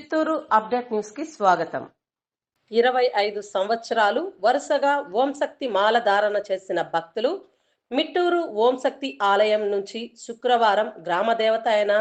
Chittoor update న్యూస్కి స్వాగతం. ఇరవై ఐదు సంవత్సరాలు వరుసగా ఓంశక్తి మాల ధారణ చేసిన భక్తులు మిట్టూరు ఓంశక్తి ఆలయం నుంచి శుక్రవారం గ్రామ దేవత అయిన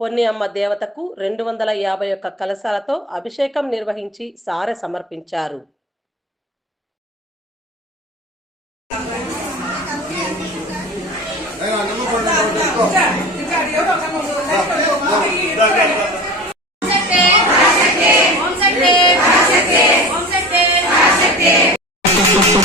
పొన్నియమ్మ దేవతకు రెండు వందల యాభై ఒక్క కలశాలతో అభిషేకం నిర్వహించి సారె సమర్పించారు.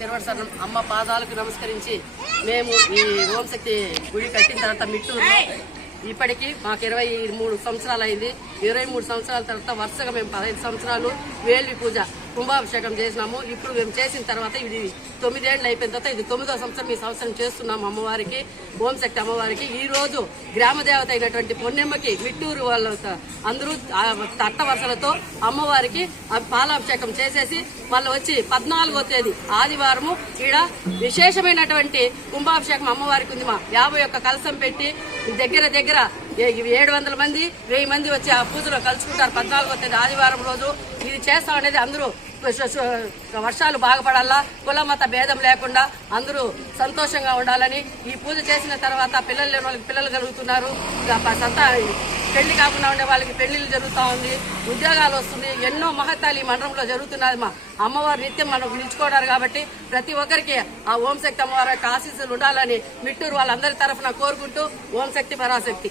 శరణం అమ్మ పాదాలకు నమస్కరించి మేము ఈ ఓంశక్తి గుడి కట్టిన తర్వాత మిట్టూరులో ఇప్పటికి మాకు ఇరవై మూడు సంవత్సరాలు అయింది. ఇరవై మూడు సంవత్సరాల తర్వాత వరుసగా మేము పదహైదు సంవత్సరాలు వేల్వి పూజ కుంభాభిషేకం చేసినాము. ఇప్పుడు మేము చేసిన తర్వాత ఇది తొమ్మిదేళ్ళు అయిపోయిన తర్వాత ఇది తొమ్మిదో సంవత్సరం ఈ సంవత్సరం చేస్తున్నాము అమ్మవారికి ఓంశక్తి అమ్మవారికి. ఈ రోజు గ్రామ దేవత అయినటువంటి పొన్నెమ్మకి మిట్టూరు వాళ్ళ అందరూ తట్ట వరుసలతో అమ్మవారికి పాలాభిషేకం చేసేసి వాళ్ళు వచ్చి పద్నాలుగో తేదీ ఆదివారము ఈడ విశేషమైనటువంటి కుంభాభిషేకం అమ్మవారికి ఉంది మా యాభై ఒక్క కలసం పెట్టి దగ్గర దగ్గర ఏడు వందల మంది వెయ్యి మంది వచ్చి ఆ పూజలో కలుసుకుంటారు. పద్నాలుగో తేదీ ఆదివారం రోజు. ఇది చేస్తాం అనేది అందరూ వర్షాలు బాగుపడాలా? కుల మత భేదం లేకుండా అందరూ సంతోషంగా ఉండాలని ఈ పూజ చేసిన తర్వాత పిల్లలు లేని వాళ్ళకి పిల్లలు కలుగుతున్నారు. సంత పెళ్ళి కాకుండా ఉండే వాళ్ళకి పెళ్ళిళ్ళు జరుగుతూ ఉంది. ఉద్యోగాలు వస్తుంది ఎన్నో మహత్తాలు ఈ మండలంలో జరుగుతున్నది మా అమ్మవారు నిత్యం మనం నిలుచుకోవడారు కాబట్టి ప్రతి ఒక్కరికి ఆ ఓం శక్తి అమ్మవారి యొక్క ఆశీస్సులు ఉండాలని మిట్టూరు వాళ్ళందరి తరఫున కోరుకుంటూ ఓం శక్తి పరాశక్తి.